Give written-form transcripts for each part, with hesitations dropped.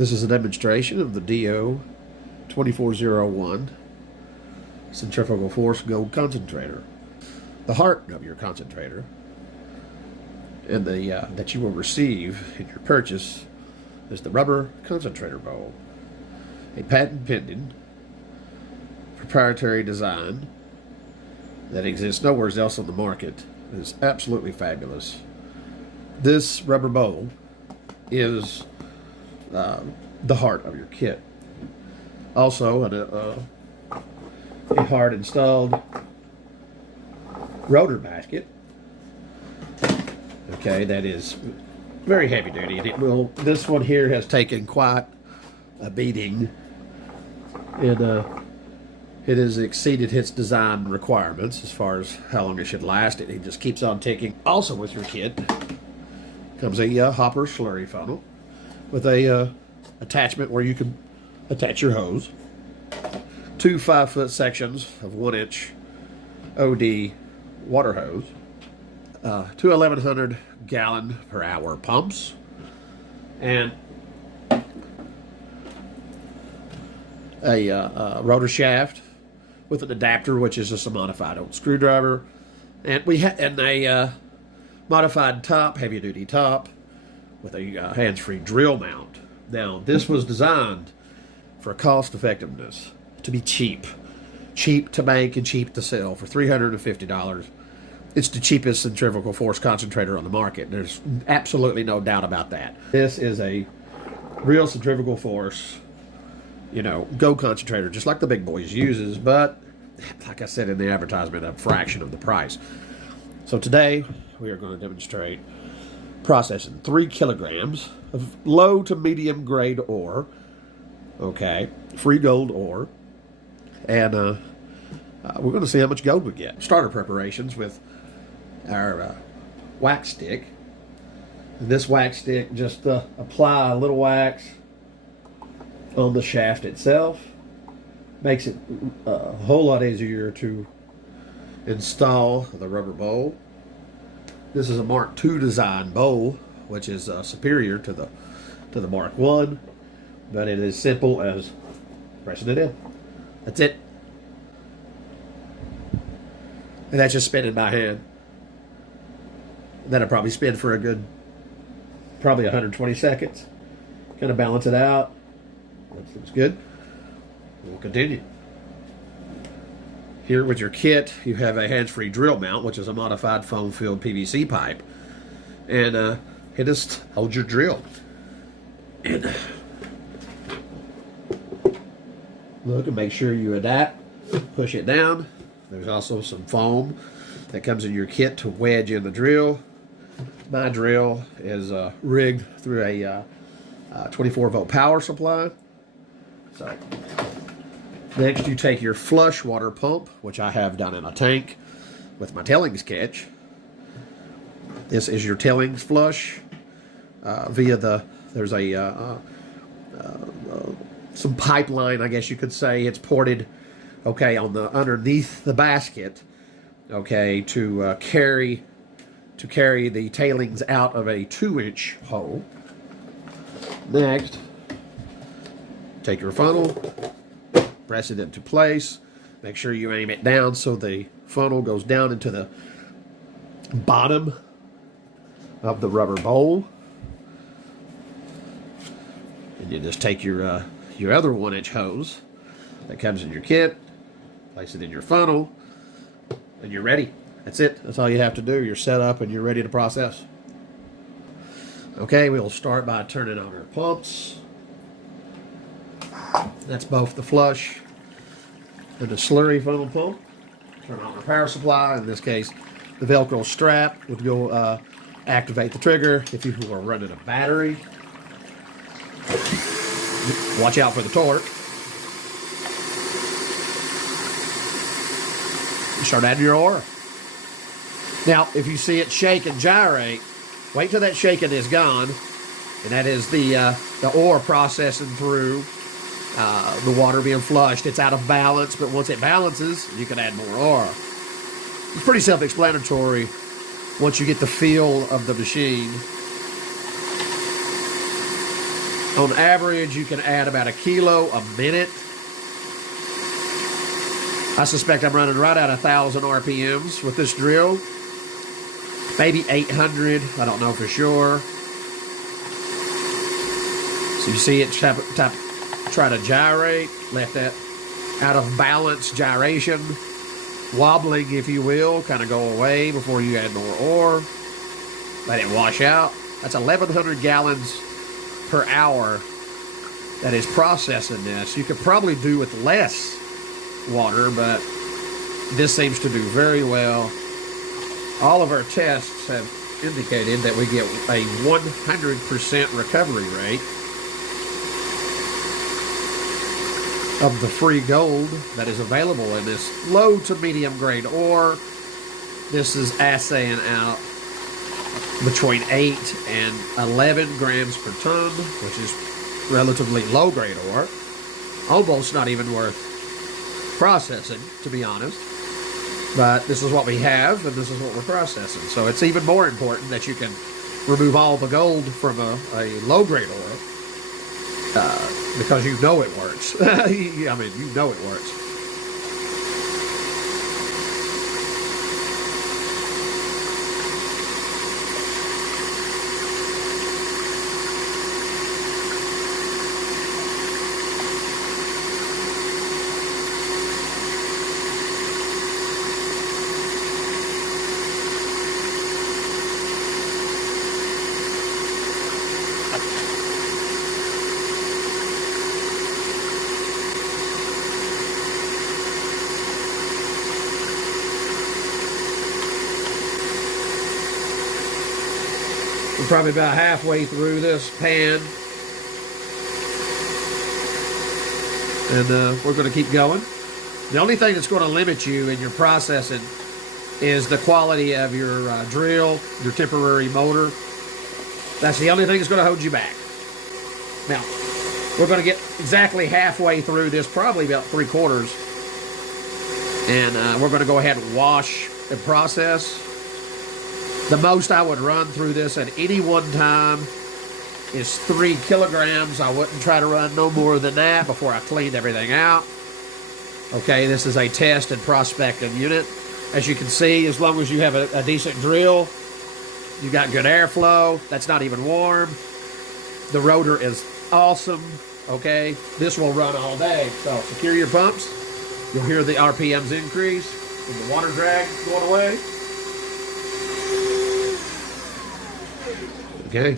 This is a demonstration of the DO2401 centrifugal force gold concentrator. The heart of your concentrator and that you will receive in your purchase is the rubber concentrator bowl, a patent pending proprietary design that exists nowhere else on the market. It is absolutely fabulous. This rubber bowl is the heart of your kit. Also, a hard installed rotor basket. Okay, that is very heavy duty, and this one here has taken quite a beating, and it has exceeded its design requirements as far as how long it should last. It just keeps on ticking. Also with your kit comes a hopper slurry funnel with a attachment where you can attach your hose, 2 5-foot sections of 1-inch OD water hose, 2 1,100 gallon per hour pumps, and a rotor shaft with an adapter, which is just a modified old screwdriver, and a modified top, heavy duty top, with a hands-free drill mount. Now, this was designed for cost effectiveness, to be cheap to make and cheap to sell for $350. It's the cheapest centrifugal force concentrator on the market. There's absolutely no doubt about that. This is a real centrifugal force, go concentrator, just like the big boys uses, but like I said in the advertisement, a fraction of the price. So today we are going to demonstrate processing 3 kilograms of low to medium grade ore, free gold ore, and we're going to see how much gold we get. Starter preparations with our wax stick. And this wax stick, just apply a little wax on the shaft itself. Makes it a whole lot easier to install the rubber bowl. This is a Mark II design bowl, which is superior to the Mark I, but it is simple as pressing it in. That's it. And that's just spinning by hand. That'll probably spin for a good, probably 120 seconds. Kind of balance it out. That looks good. We'll continue. Here with your kit, you have a hands-free drill mount, which is a modified foam-filled PVC pipe. And it just holds your drill. And look and make sure you adapt. Push it down. There's also some foam that comes in your kit to wedge in the drill. My drill is rigged through a 24-volt power supply. So next, you take your flush water pump, which I have down in a tank with my tailings catch. This is your tailings flush there's some pipeline, I guess you could say. It's ported, on the underneath the basket, to carry the tailings out of a 2-inch hole. Next, take your funnel, press it into place. Make sure you aim it down so the funnel goes down into the bottom of the rubber bowl. And you just take your other 1-inch hose that comes in your kit, place it in your funnel, and you're ready. That's it. That's all you have to do. You're set up and you're ready to process. Okay, we'll start by turning on our pumps. That's both the flush and the slurry funnel pump. Turn on our power supply. In this case, the Velcro strap would go activate the trigger if you were running a battery. Watch out for the torque. Start adding your ore. Now, if you see it shake and gyrate, wait till that shaking is gone, and that is the ore processing through the water being flushed. It's out of balance, but once it balances, you can add more ore. It's pretty self-explanatory once you get the feel of the machine. On average, you can add about 1 kilo a minute. I suspect I'm running right at 1,000 RPMs with this drill. Maybe 800, I don't know for sure. So you see it try to gyrate, let that out of balance gyration, wobbling if you will, kind of go away before you add more ore. Let it wash out. That's 1,100 gallons per hour that is processing this. You could probably do with less water, but this seems to do very well. All of our tests have indicated that we get a 100% recovery rate of the free gold that is available in this low to medium grade ore. This is assaying out between 8 and 11 grams per ton, which is relatively low grade ore. Almost not even worth processing, to be honest. But this is what we have, and this is what we're processing. So it's even more important that you can remove all the gold from a low grade ore, because you know it works. I mean, you know it works. We're probably about halfway through this pan, and we're going to keep going. The only thing that's going to limit you in your processing is the quality of your drill, your temporary motor. That's the only thing that's going to hold you back. Now, we're going to get exactly halfway through this, probably about 3/4, and we're going to go ahead and wash and process. The most I would run through this at any one time is 3 kilograms. I wouldn't try to run no more than that before I cleaned everything out. Okay, this is a test and prospecting unit. As you can see, as long as you have a decent drill, you got good airflow, that's not even warm. The rotor is awesome, okay? This will run all day. So secure your pumps. You'll hear the RPMs increase and the water drag going away. Okay,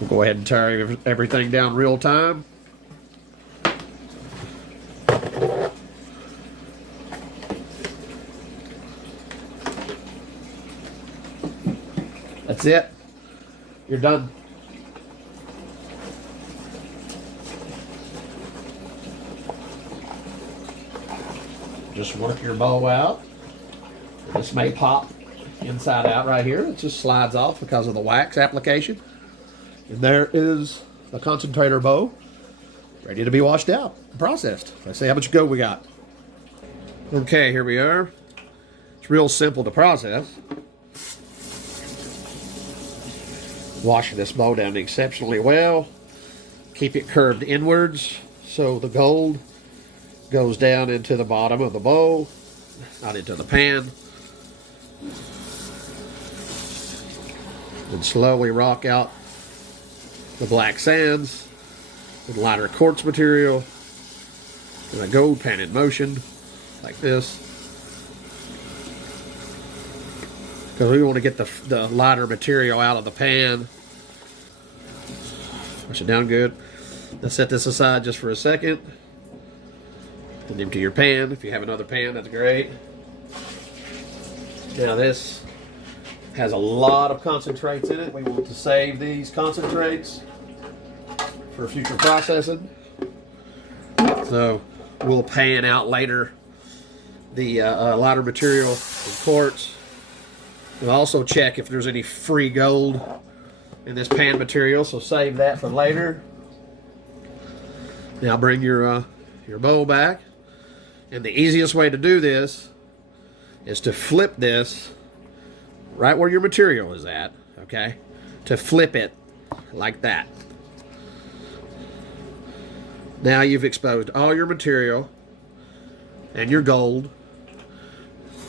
we'll go ahead and tire everything down real time. That's it. You're done. Just work your bow out. This may pop inside out right here. It just slides off because of the wax application. And there is the concentrator bow ready to be washed out and processed. Let's see how much gold we got. Okay, here we are. It's real simple to process. Washing this bow down exceptionally well. Keep it curved inwards so the gold goes down into the bottom of the bow, not into the pan. And slowly rock out the black sands with lighter quartz material and a gold pan in motion like this, because we want to get the lighter material out of the pan. Push it down good. Let's set this aside just for a second and empty your pan. If you have another pan, that's great. Now this has a lot of concentrates in it. We want to save these concentrates for future processing. So we'll pan out later the lighter material and quartz. We'll also check if there's any free gold in this pan material, so save that for later. Now bring your bowl back. And the easiest way to do this is to flip this right where your material is at, okay? To flip it like that. Now you've exposed all your material and your gold,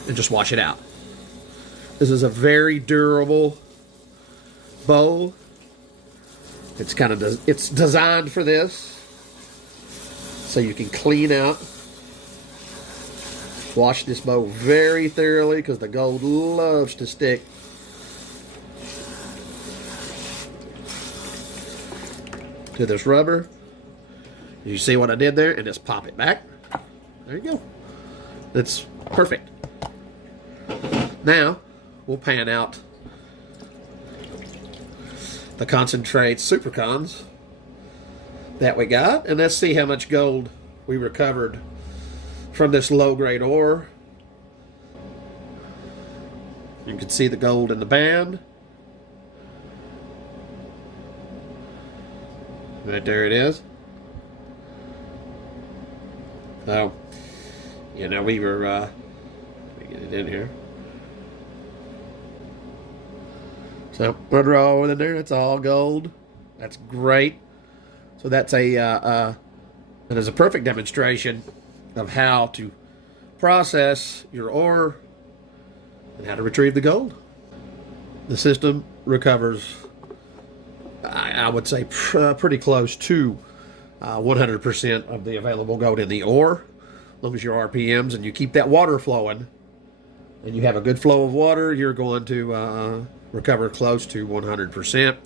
and just wash it out. This is a very durable bowl. It's it's designed for this, so you can clean out. Wash this bowl very thoroughly because the gold loves to stick. To this rubber. You see what I did there? And just pop it back. There you go. That's perfect. Now, we'll pan out the concentrate supercons that we got, and let's see how much gold we recovered from this low-grade ore. You can see the gold in the band. Right there it is. So, you know, we were, let me get it in here. So, put it all in there. That's all gold. That's great. So that's that is a perfect demonstration of how to process your ore and how to retrieve the gold. The system recovers, I would say, pretty close to 100% of the available gold in the ore, as long as your RPMs and you keep that water flowing, and you have a good flow of water, you're going to recover close to 100%.